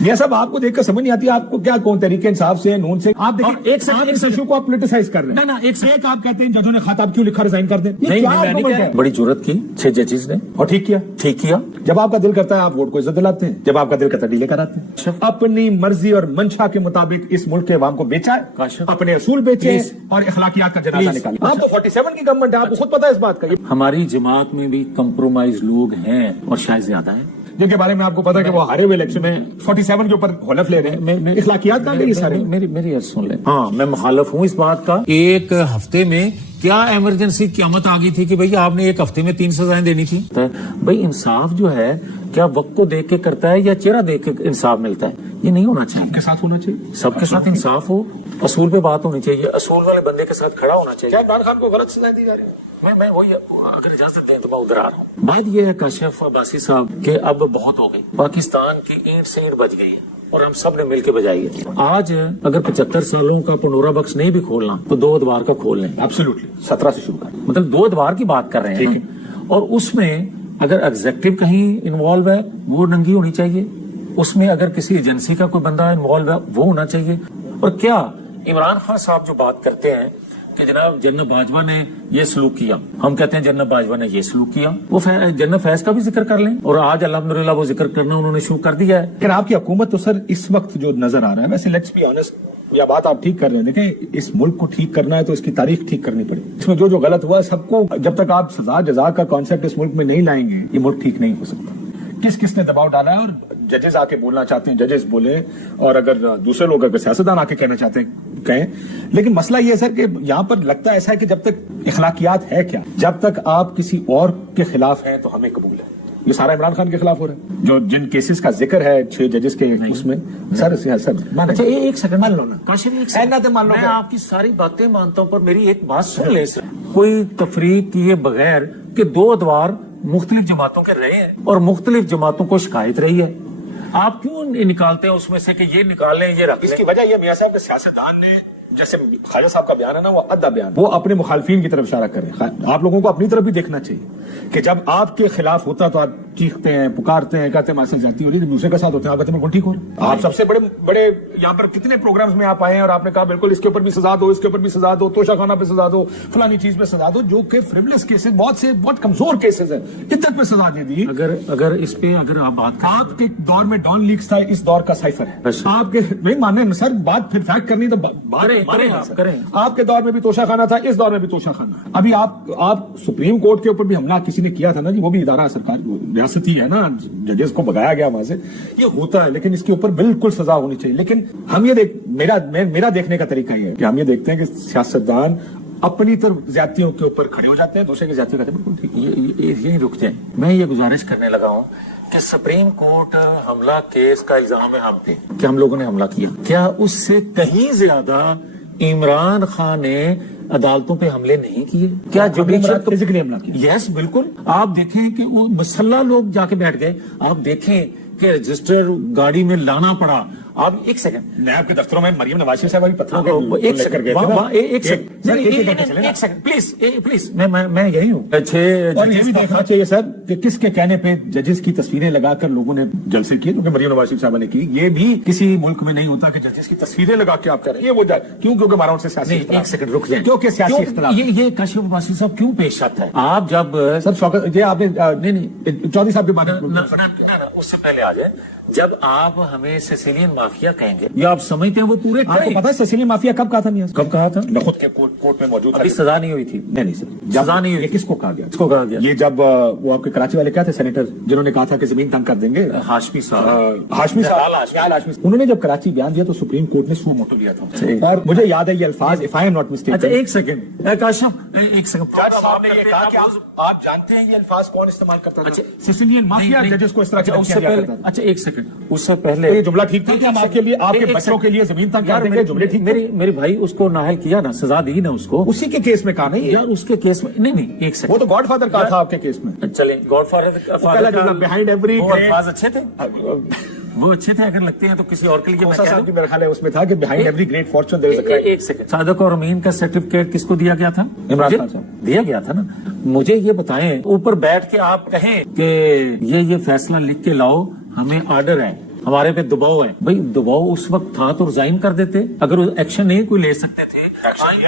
یہ سب آپ کو دیکھ کر سمجھ نہیں آتی آپ کو کیا کون تحریک انصاف سے نون سے آپ دیکھیں ایک ایشو کو آپ پولیٹیسائز کر رہے ہیں. ایک آپ کہتے ہیں ججوں نے خطاب کیوں لکھا ریزائن کر دیں. بڑی ضرورت کی 6 ججز نے اور ٹھیک کیا. جب آپ کا دل کرتا ہے آپ ووٹ کو عزت دلاتے ہیں, جب آپ کا دل کرتا ہے ڈیلے کراتے ہیں. اپنی مرضی اور منشا کے مطابق اس ملک کے عوام کو بیچا ہے, اپنے اصول بیچے اور اخلاقیات کا جنازہ نکالا. آپ تو 47 کی گورنمنٹ ہے, آپ کو خود پتا ہے اس بات کا. ہماری جماعت میں بھی کمپرومائز لوگ ہیں اور شاید زیادہ ہیں جن کے بارے میں آپ کو پتا ہے کہ وہ ہارے ہوئے الیکشن میں 47 کے اوپر حلف لے رہے ہیں. اخلاقیات کا یہ سارے میری عرض سن لیں. ہاں میں مخالف ہوں اس بات کا. ایک ہفتے میں کیا ایمرجنسی قیامت آ گئی تھی کہ بھئی آپ نے ایک ہفتے میں 3 سزائیں دینی تھی. بھئی انصاف جو ہے کیا وقت کو دیکھ کے کرتا ہے یا چہرہ دیکھ کے انصاف ملتا ہے؟ یہ نہیں ہونا چاہیے. سب کے ساتھ ہونا چاہیے, سب کے ساتھ انصاف ہو, اصول پہ بات ہونی چاہیے, اصول والے بندے کے ساتھ کھڑا ہونا چاہیے. عمران خان کو غلط سزائیں دی جا رہی ہیں. میں وہی اگر اجازت دیں تو میں ادھر آ رہا ہوں. بات یہ ہے کاشف عباسی صاحب کہ اب بہت ہو گئی, پاکستان کی اینٹ سے اینٹ بج گئی ہے اور ہم سب نے مل کے بجائی ہے. آج اگر 75 سالوں کا پنڈورا باکس نہیں بھی کھولنا تو 2 ادوار کا کھول لیں. ایبسولوٹلی 17 سے شروع کریں, مطلب 2 ادوار کی بات کر رہے ہیں. اور اس میں اگر ایگزیکٹو کہیں انوالو ہے وہ ننگی ہونی چاہیے, اس میں اگر کسی ایجنسی کا کوئی بندہ انوالو ہے وہ ہونا چاہیے. اور کیا عمران خان صاحب جو بات کرتے ہیں کہ جناب جنرل باجوہ نے یہ سلوک کیا, ہم کہتے ہیں جنرل باجوہ نے یہ سلوک کیا, وہ جنرل فیض کا بھی ذکر کر لیں. اور آج الحمدللہ وہ ذکر کرنا انہوں نے شروع کر دیا ہے. لیکن آپ کی حکومت تو سر اس وقت جو نظر آ رہا ہے, ویسے لیٹس بی آنسٹ, یا بات آپ ٹھیک کر رہے ہیں. دیکھیں اس ملک کو ٹھیک کرنا ہے تو اس کی تاریخ ٹھیک کرنی پڑے. اس میں جو غلط ہوا سب کو, جب تک آپ سزا جزا کا کانسیپٹ اس ملک میں نہیں لائیں گے یہ ملک ٹھیک نہیں ہو سکتا. کس نے دباؤ ڈالا ہے, اور ججز آ کے بولنا چاہتے ہیں ججز بولے, اور اگر دوسرے لوگ اگر سیاستدان آ کے کہنا چاہتے ہیں کہیں. لیکن مسئلہ یہ ہے سر کہ یہاں پر لگتا ایسا ہے کہ جب تک اخلاقیات ہے کیا, جب تک آپ کسی اور کے خلاف ہیں تو ہمیں قبول ہے. یہ سارا عمران خان کے خلاف ہو رہا ہے. جو جن کیسز کا ذکر ہے 6 ججز کے اس میں سر اچھا ایک سیکنڈ مان لو نا, میں آپ کی ساری باتیں مانتا ہوں پر میری ایک بات سن لیں. کوئی تفریق کیے بغیر کہ 2 ادوار مختلف جماعتوں کے رہے ہیں اور مختلف جماعتوں کو شکایت رہی ہے, آپ کیوں نکالتے ہیں اس میں سے کہ یہ نکالیں یہ رکھ لیں؟ اس کی وجہ یہ میاں صاحب کے سیاستدان نے, جیسے خواجہ صاحب کا بیان ہے نا وہ ادھا بیان, وہ اپنے مخالفین کی طرف اشارہ کر رہے ہیں. آپ لوگوں کو اپنی طرف بھی دیکھنا چاہیے کہ جب آپ کے خلاف ہوتا تو آپ چیختے ہیں, پکارتے ہیں, کہتے ہیں ہمارے ساتھ زیادتی ہو رہی ہے. دوسرے کے ساتھ ہوتے ہیں آپ کہتے ہیں بالکل ٹھیک ہو رہا ہے. آپ سب سے بڑے یہاں پر کتنے پروگرامز میں آپ آئے ہیں اور آپ نے کہا بالکل اس کے اوپر بھی سزا دو, اس کے اوپر بھی سزا دو, توشہ خانہ پہ سزا دو, فلانی چیز پہ سزا دو, جو کہ فریولس کیسز, بہت کمزور کیسز ہیں, عدت پہ سزا دے دی. اگر اس پہ اگر آپ بات کریں, آپ کے دور میں ڈان لیکس تھا, اس دور کا سائفر ہے. آپ کے نہیں ماننے سر, بات پھر فیکٹ کرنی تو کریں. آپ کے دور میں بھی توشہ خانہ تھا, اس دور میں بھی توشہ خانہ. ابھی آپ سپریم کورٹ کے اوپر بھی حملہ کسی نے کیا تھا نا جی, وہ بھی ادارہ سرکار ریاستی ہے نا, ججز کو بگایا گیا وہاں سے, یہ ہوتا ہے. لیکن اس کے اوپر بالکل سزا ہونی چاہیے. لیکن ہم یہ میرا دیکھنے کا طریقہ یہ ہے کہ ہم یہ دیکھتے ہیں کہ سیاستدان اپنی طرف زیادتیوں کے اوپر کھڑے ہو جاتے ہیں, دوسرے کی زیادتیوں کا بالکل ٹھیک یہی رکتے ہیں. میں یہ گزارش کرنے لگا ہوں کہ سپریم کورٹ حملہ کیس کا الزام ہے ہم پہ کہ ہم لوگوں نے حملہ کیا, کیا اس سے کہیں زیادہ عمران خان نے عدالتوں پہ حملے نہیں کیے؟ کیا فزیکلی حملہ کیا؟ یس بالکل. آپ دیکھیں کہ وہ مسلح لوگ جا کے بیٹھ گئے, آپ دیکھیں کہ رجسٹر گاڑی میں لانا پڑا. آپ ایک سیکنڈ, نیب کے دفتروں میں مریم نواز شریف صاحب پتھروں پلیز میں یہی ہوں. اور یہ بھی دیکھنا چاہیے سر کہ کس کے کہنے پہ ججز کی تصویریں لگا کر لوگوں نے جلسے کیے, کیونکہ مریم نواز شریف صاحب نے کی. یہ بھی کسی ملک میں نہیں ہوتا کہ ججز کی تصویریں لگا کے آپ کریں. یہ وہ کیونکہ ہمارا ان سے سیاسی, ایک سیکنڈ رک جائیں, کیونکہ سیاسی اختلاف یہ کاشف عباسی صاحب کیوں پیش آتا ہے. آپ جب سر شوکت یہ آپ نے چودھری صاحب کے بارے میں اس سے پہلے آ جائیں, جب آپ ہمیں سیسیلین مافیا کہیں گے یا آپ سمجھتے ہیں وہ پورے, آپ کو پتا ہے سیسیلین مافیا کب کہا تھا؟ کب کہا تھا؟ خود کے کورٹ میں موجود تھا. ابھی سزا نہیں ہوئی تھی. نہیں سر, سزا نہیں ہوئی. کس کو کہا گیا؟ کس کو کہا گیا؟ یہ جب وہ آپ کے کراچی والے کیا تھے سینیٹر, جنہوں نے کہا تھا کہ زمین تنگ کر دیں گے, ہاشمی صاحب, ہاشمی صاحب, انہوں نے جب کراچی بیان دیا تو سپریم کورٹ نے سو موٹو لیا تھا. اور مجھے یاد ہے یہ الفاظ, if I am not mistaken. اچھا ایک سیکنڈ کاشف, ایک سیکنڈ, صاحب نے یہ کہا کہ آپ جانتے ہیں یہ الفاظ کون استعمال کرتا تھا؟ سیسیلین مافیا ججز کو اس طرح سے. اچھا ایک سیکنڈ, اس سے پہلے یہ جملہ ٹھیک تھا کہ ہم آپ کے لیے, آپ کے بچوں کے لیے زمین تنگ کر دیں گے, جملے ٹھیک. میرے بھائی اس کو نااہل کیا نا, سزا دی نا اس کو, اسی کے کیس میں کہا نہیں یار, اس کے کیس میں نہیں ایک سیکنڈ, وہ تو گاڈ فادر کہا تھا آپ کے کیس میں. چلیں گاڈ فادر بہائنڈ ایوری, الفاظ اچھے تھے, وہ اچھے تھے. اگر لگتے ہیں تو کسی اور کے لیے میرا خیال ہے اس میں تھا کہ behind every great fortune there is a crime. ایک سیکنڈ, صادق اور امین کا سرٹیفکیٹ کس کو دیا گیا تھا؟ عمران خان صاحب دیا گیا تھا نا. مجھے یہ بتائیں, اوپر بیٹھ کے آپ کہیں کہ یہ فیصلہ لکھ کے لاؤ, ہمیں آرڈر ہے ہمارے پہ دباؤ ہے. بھائی دباؤ اس وقت تھا تو ریزائن کر دیتے. اگر ایکشن نہیں کوئی لے سکتے تھے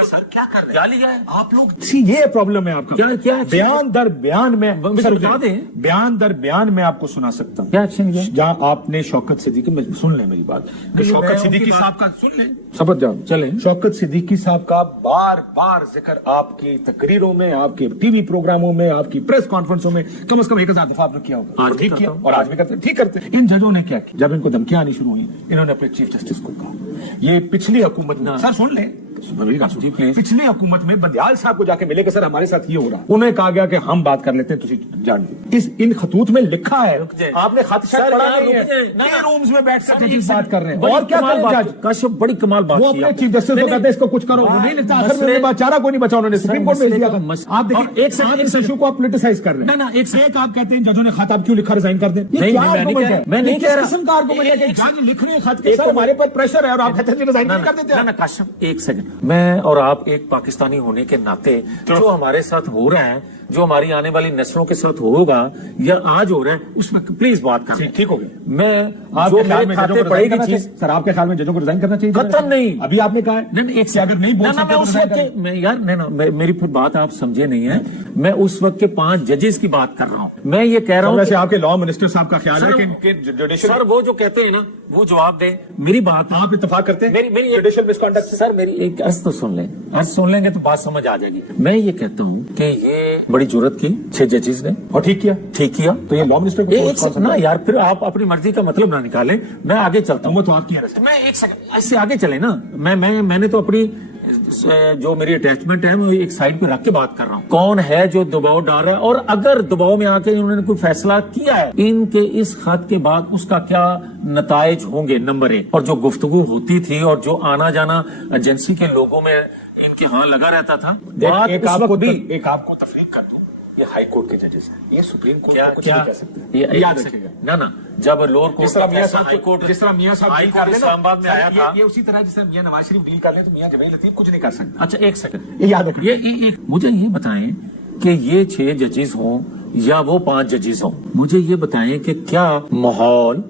سر کیا کر رہے کیا لیا ہے آپ لوگ؟ یہ پرابلم ہے آپ کا. کیا بیان در بیان میں سر بتا دیں. بیان در بیان میں آپ کو سنا سکتا ہوں. کیا ایکشن لیا؟ جہاں آپ نے شوکت صدیقی، سن لیں میری بات، کہ شوکت صدیقی صاحب کا سن لیں، سبت جان چلیں. شوکت صدیقی صاحب کا بار بار ذکر آپ کی تقریروں میں، آپ کے ٹی وی پروگراموں میں، آپ کی پریس کانفرنسوں میں کم از کم 1000 دفعہ آپ نے کیا ہوگا. ٹھیک کیا اور آج بھی کرتے ٹھیک کرتے. ان ججوں نے کیا کیا؟ جب ان کو دھمکیاں آنی شروع ہوئی انہوں نے اپنے چیف جسٹس کو کہا. یہ پچھلی حکومت میں، سر سن لیں، پچھلی حکومت میں بندیال صاحب کو جا کے ملے کہ سر ہمارے ساتھ یہ ہو رہا. انہیں کہا گیا کہ ہم بات کر لیتے ہیں، تجھے جان دیں. ان خطوط میں لکھا ہے، آپ نے خط شاید پڑھا نہیں ہے، رومز میں بیٹھ کر بات کر رہے ہیں. اور کیا کریں؟ کاشف بڑی کمال بات وہ اپنے چیف جسٹس کو کہتے ہیں اس کو کچھ کرو، وہ نہیں لکھتا. آخر میں بیچارہ کوئی نہیں بچا، انہوں نے سپریم کورٹ میں دیا. آپ دیکھیں اس ایشو کو آپ پولیٹیسائز کر رہے ہیں. ایک آپ کہتے ہیں ججوں نے خط آپ کیوں لکھا، ریزائن کر دیں. میں نہیں کہہ رہا جج لکھ رہے ہیں خط کے سر ہمارے پر پریشر ہے اور آپ کہتے ہیں ریزائن کر دیتے ہیں. کاشف ایک سیکنڈ، میں اور آپ ایک پاکستانی ہونے کے ناطے جو ہمارے ساتھ ہو رہا ہے، جو ہماری آنے والی نسلوں کے ساتھ ہوگا یا آج ہو رہا ہے، اس میں پلیز بات کریں. ٹھیک ہوگی. میں آپ جو کے خیال میرے میں کھاتے پڑے گی چیز، سر آپ کے خیال میں ججوں کو ریزائن کرنا چاہیے؟ قطعاً نہیں. ابھی آپ نے کہا ہے ایک سے اگر نہیں بول سکتے میں یار نہیں، میری پھر بات آپ سمجھے نہیں ہے. میں اس وقت کے 5 ججز کی بات کر رہا ہوں. میں یہ کہہ رہا ہوں ویسے آپ کے لا منسٹر صاحب کا خیال ہے کہ سر وہ جو کہتے ہیں نا وہ جواب دیں. میری بات آپ اتفاق کرتے ہیں میری جوڈیشل مس کنڈکٹ؟ سر میری ایک عرض تو سن لیں، عرض سن لیں گے تو بات سمجھ آ جائے گی. میں یہ کہتا ہوں کہ یہ بڑی جرت کی 6 ججز نے اور ٹھیک کیا تو یہ لا منسٹر نا یار، پھر آپ اپنی مرضی کا مطلب نہ نکالیں. میں آگے چلتا ہوں. وہ تو آپ کی میں ایک سیکنڈ اس سے آگے چلے نا. میں نے تو اپنی جو میری اٹیچمنٹ ہے میں ایک سائڈ پہ رکھ کے بات کر رہا ہوں. کون ہے جو دباؤ ڈال رہا ہے، اور اگر دباؤ میں آ کے انہوں نے کوئی فیصلہ کیا ہے، ان کے اس خط کے بعد اس کا کیا نتائج ہوں گے، نمبر 1. اور جو گفتگو ہوتی تھی اور جو آنا جانا ایجنسی کے لوگوں میں ان کے ہاں لگا رہتا تھا. ایک آپ کو تفریق کر دوں، یہ ہائی کورٹ کے ججز ہیں، یہ سپریم کورٹ کو کچھ نہیں کہہ سکتے. یاد رکھیے گا نا جب لوور کورٹ جس طرح میاں صاحب ہائی کورٹ اسلام آباد میں آیا تھا، یہ اسی طرح جس طرح میاں نواز شریف ڈیل کر لیں تو میاں جمیل لطیف کچھ نہیں کر سکتا. اچھا ایک سیکنڈ، یہ یاد رکھیے. مجھے یہ بتائیں کہ یہ 6 ججز ہوں یا وہ 5 ججز ہوں، مجھے یہ بتائیں کہ کیا ماحول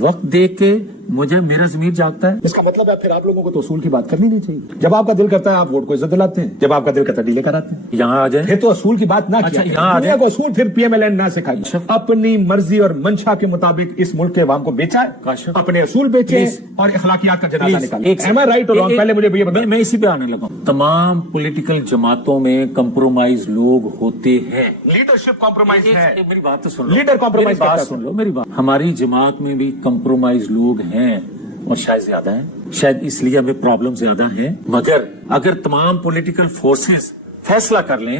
وقت دیکھ کے مجھے میرا ضمیر جاگتا ہے؟ اس کا مطلب ہے پھر آپ لوگوں کو تو اصول کی بات کرنی نہیں چاہیے. جب آپ کا دل کرتا ہے آپ ووٹ کو عزت دلاتے ہیں، جب آپ کا دل کرتا ہے ڈیلے کراتے ہیں. یہاں آ جائیں پھر تو اصول کی بات نہ اچھا، کیا یہاں دنیا کو اصول پھر پی ایم ایل این نہ سکھائے. اپنی مرضی اور منشا کے مطابق اس ملک کے عوام کو بیچا ہے، اپنے اصول بیچے اور اخلاقیات کا جنازہ نکالا. رائٹ اور رانگ؟ پہلے مجھے یہ بتائیں. میں اسی پہ آنے لگا ہوں. تمام پولیٹیکل جماعتوں میں کمپرومائز لوگ ہوتے ہیں. لیڈرشپ کمپرومائز ہے. میری بات تو سن لو، لیڈر کمپرومائز بات سن لو میری بات. ہماری جماعت میں بھی کمپرومائز لوگ ہیں اور شاید زیادہ ہیں، شاید اس لیے ہمیں پرابلم زیادہ ہیں. مگر اگر تمام پولیٹیکل فورسز فیصلہ کر لیں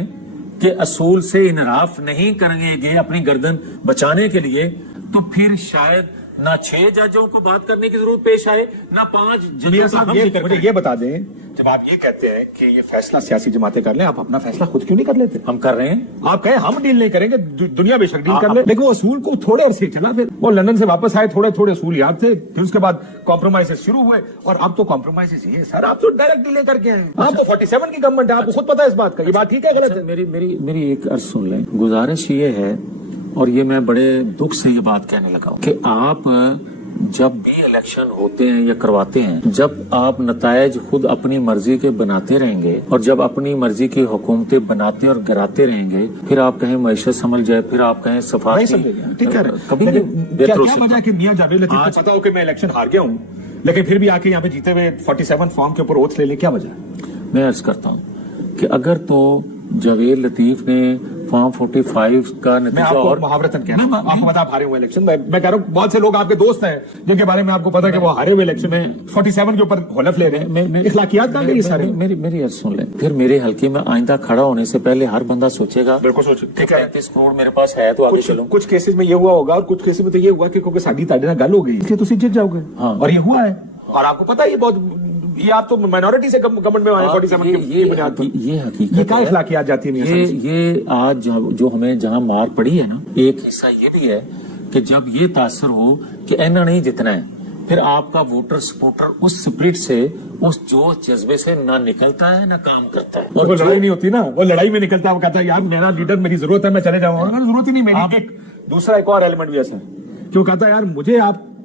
کہ اصول سے انحراف نہیں کریں گے اپنی گردن بچانے کے لیے، تو پھر شاید نہ 6 ججوں کو بات کرنے کی ضرورت پیش آئے، نہ 5 ججوں کا ہم ذکر مجھے کریں. یہ بتا دیں، جب آپ یہ کہتے ہیں کہ یہ فیصلہ سیاسی جماعتیں کر لیں، آپ اپنا فیصلہ خود کیوں نہیں کر لیتے؟ ہم کر رہے ہیں. آپ کہیں ہم ڈیل نہیں کریں گے، دنیا بے شک ڈیل کر لیں، لیکن وہ اصول کو تھوڑے عرصے چلا. پھر وہ لندن سے واپس آئے، تھوڑے تھوڑے اصول یاد تھے، پھر اس کے بعد کمپرومائز شروع ہوئے، اور اب تو کمپرومائز یہ سر آپ تو ڈائریکٹ ڈیلے کر کے آئے. آپ تو 47 کی گورنمنٹ ہے، آپ کو خود پتا ہے اس بات کا. یہ بات ٹھیک ہے غلط ہے؟ میری ایک عرض سن لیں. گزارش یہ ہے، اور یہ میں بڑے دکھ سے یہ بات کہنے لگا ہوں، کہ آپ جب بھی الیکشن ہوتے ہیں یا کرواتے ہیں، جب آپ نتائج خود اپنی مرضی کے بناتے رہیں گے اور جب اپنی مرضی کی حکومتیں بناتے اور گراتے رہیں گے، پھر آپ کہیں معیشت سنبھل جائے، پھر آپ کہیں صفائی کبھی کیا وجہ ہے کہ میاں جاوید لطیف کو پتا ہو کہ میں الیکشن ہار گیا ہوں لیکن پھر بھی آ کے یہاں پہ جیتے ہوئے 47 فارم کے اوپر اوتھ لے لیں؟ کیا وجہ ہے؟ میں عرض کرتا ہوں کہ اگر تو جاوید لطیف نے فارم 45 کا نتیجہ اور محاورتن کہنا آپ کو پتا آپ ہارے ہوئے الیکشن. میں کہہ رہا ہوں بہت سے لوگ آپ کے دوست ہیں جن کے بارے میں آپ کو پتا کہ وہ ہارے ہوئے الیکشن میں 47 کے اوپر حلف لے رہے ہیں. اخلاقیات کہاں گئی سارے؟ میری عرض سن لیں. پھر میرے حلقے میں آئندہ کھڑا ہونے سے پہلے ہر بندہ سوچے گا، بالکل سوچے 35 کروڑ میرے پاس ہے تو آگے چلوں. کچھ کیسز میں یہ ہوا ہوگا اور کچھ کیسز میں تو یہ ہوا کہ کیونکہ ساڈی تاڑے نال گل ہو گئی اس لیے تسی جت جاؤ گے، اور یہ ہوا ہے. اور آپ کو پتا یہ بہت یہ آپ تو مائنورٹی سے گورنمنٹ میں آئے 47 کی بنیاد پر. یہ حقیقت یہ کیا اخلاقیات جاتی ہیں؟ یہ آج جو ہمیں جہاں مار پڑی ہے نا، ایک حصہ یہ بھی ہے کہ جب یہ تاثر ہو کہ اینا نہیں جتنا ہے، پھر آپ کا ووٹر سپورٹر اس اسپرٹ سے، اس جوش جذبے سے نہ نکلتا ہے نہ کام کرتا ہے. اور وہ لڑائی نہیں ہوتی نا، وہ لڑائی میں نکلتا ہے، وہ کہتا ہے یار میرا لیڈر میری ضرورت ہے، میں چلے جاؤں گا. ضرورت ہی نہیں میری. دوسرا ایک اور ایلیمنٹ بھی ایسا ہے کہ وہ کہتا ہے یار مجھے آپ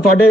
ਤੁਹਾਡੇ